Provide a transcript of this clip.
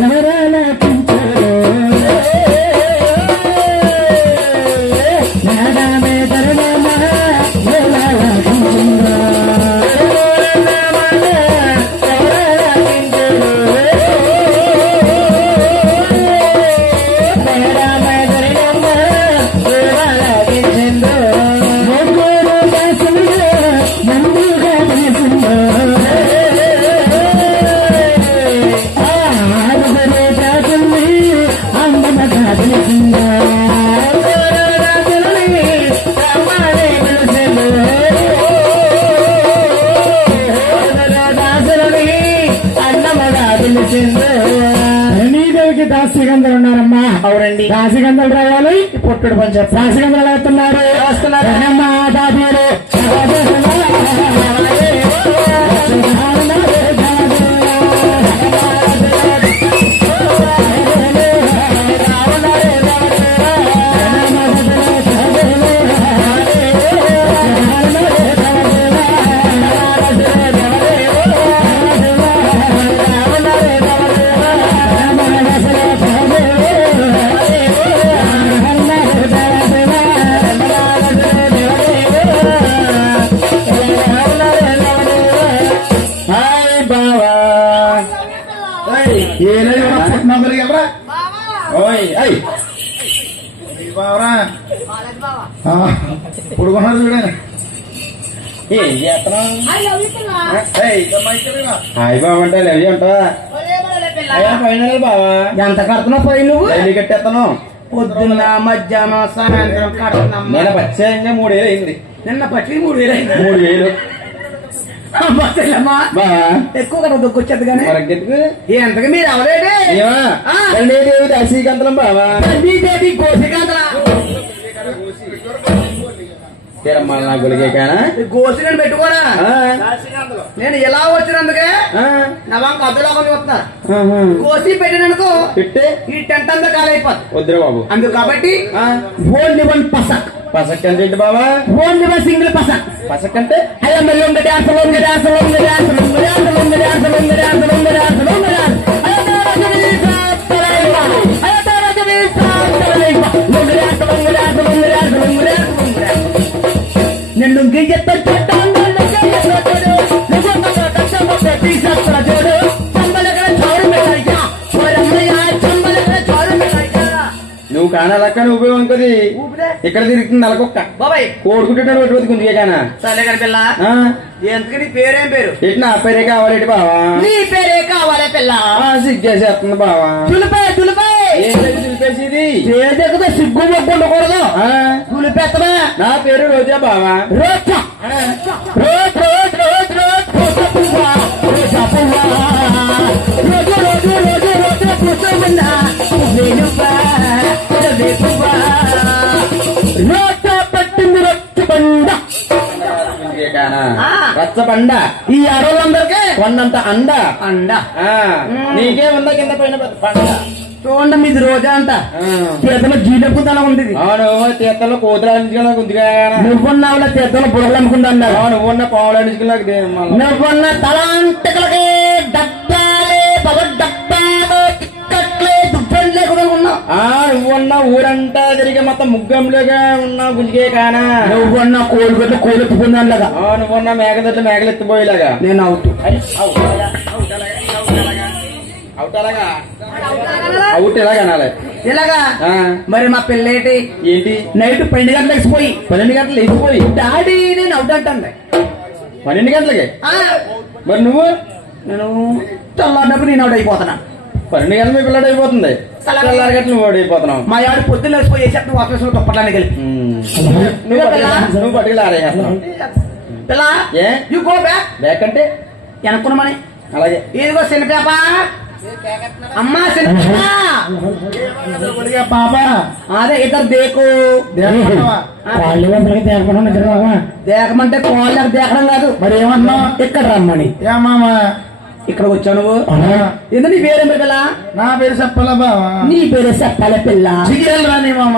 ఎవరైనా రణీదేవికి దాసిగంధలు ఉన్నారమ్మా. అవునండి, దాసిగంధలు రావాలి. పొట్టుడు పంచారు దాసిగంధలు అవుతున్నారు. వస్తున్నారమ్మా దాదీలు. పుడుకున్నారు చూడండి. ఏం చేస్తున్నావు? హాయ్ బాబు అంటే అవి ఉంటావా? పైన బావా ఎంత కడుతున్నావు? పోయి నువ్వు డైలీ కట్టేస్తాను. పొద్దున్న మధ్యాహ్నం సాయంత్రం కడుతున్నాం. నేను పచ్చేయంగా 3000 అయింది. నిన్న పచ్చి 3000 అయింది. 3000 ఎక్కువ కదా దొక్కొచ్చేది కానీ మరకెందుకు ఎంతగా మీరు అవలేడే రణీదేవి దాసీకాంతలం బావా. రణీదేవి గోసికాంతల తిరమల గులికేనా గోసిని పెట్టుకోరా. నేను ఎలా వచ్చినందుకే నవం కథలోకి వస్తా. గోసి పెట్టిననుకో పెట్టే ఈ టెంట్ అంతా కాలైపోతుంది. వద్దురా బాబు. అందుకు కాబట్టి ఓన్లీ వన్ పసక్. పసక్ అంటే ఏంటి బాబా? ఓన్లీ వన్ సింగిల్ పసక్. పసక్ అంటే అయ్యా లొంగ డాన్స్ లొంగ డాన్స్ లొంగ డాన్స్ లొంగ డాన్స్ లొంగ డాన్స్ లొంగ డాన్స్ లొంగ డాన్స్ లొంగ డాన్స్ నిన్ను గియ్యతో నువ్వు కానాలక్క ఉపయోగం కది ఇక్కడ తిరుగుతుంది నలకొక్క బాబాయ్ కోడుకుంటున్నాడు ఒకటి బతుకుంది కానా సరే కానీ పిల్ల ఎందుకు నీ పేరేం పేరు? ఇటు నా పేరే కావాలి బావా. నీ పేరే కావాలి పిల్ల. సిగ్గేసేస్తుంది బావా. తులిపే తులిపే తులిపేసేది పేరు సిగ్గు మొక్కు ఉండకూడదు. తులిపెత్తమా? నా పేరు రోజా బావా. రోజా రోజ్ రోజ్ రోజ్ రోజ్ రోజా పువ్వా రోజా పువ్వా రోజు రోజు రోజు రోజు పువ్వున్నా పువ్వేనువ్వా పువ్వా రోజా పట్టింది రొచ్చు బండ రచ్చబండ. ఈ అడవులందరికీ కొండంత అండ అండ. నీకే ఉందా కింద పైన పండ? చూడండి మీది రోజా అంట చేతలో జీడెప్పుతల ఉంది. అవును తీర్థంలో కోతులు గుందిగా. నువ్వున్నావుల చేతలో బుర్రలు అనుకుందా అన్నారు. నువ్వున్న పావులు అనిచుకున్నాక నువ్వున్న తలాంటకలకే డబ్బాలే డబ్బాలు టిక్కట్లే దుబ్బలు లేకుండా ఉన్నావు. నువ్వున్న ఊరంతా తిరిగి మొత్తం ముగ్గంలోగా ఉన్నావు గుంజికే కానా. నువ్వున్న కోలుగొడ్లు కోలెత్తుకుందానిలాగా. నువ్వున్న మేకదట్లు మేకలెత్తిపోయేలాగా. నేను అవుతూ అవుట్ ఎలాగా అనాలి ఇలాగా. మరి మా పిల్లేటి ఏంటి నైట్ 12 గంటలకు లేచిపోయి 12 గంటలు లేచిపోయి డాడీ నేను అవుట్ అంటుంది. 12 గంటలకి మరి నువ్వు? నేను తెల్లారినప్పుడు నేను అవుట్ అయిపోతున్నా. 12 గంటలు మీ పిల్లడు అయిపోతుంది. తెల్లారి గంటలు నువ్వు అయిపోతున్నావు. మా ఆడు పొద్దున్న లేచిపోయి వేసేట్టు ఆఫీస్ లో తప్పడానికి వెళ్ళి నువ్వు పట్టుకెళ్ళి ఆరేస్తున్నావు. పిల్ల యూ గో బ్యాక్. బ్యాక్ అంటే వెనక్కున్నామని. అలాగే ఇదిగో శనిపేప అమ్మా శనిపేప పాపా. అదే ఇద్దరు దేకు దేకమంటే కోళ్ళకి దేకడం కాదు. మరి ఏమన్నా ఇక్కడ రమ్మని. ఇక్కడ వచ్చావు నువ్వు. ఎందుకు నీ పేరేం పిల్ల? నా పేరు చెప్పాల బావా. నీ పేరు చెప్పాల పిల్ల. చికెన్ రాని మామ.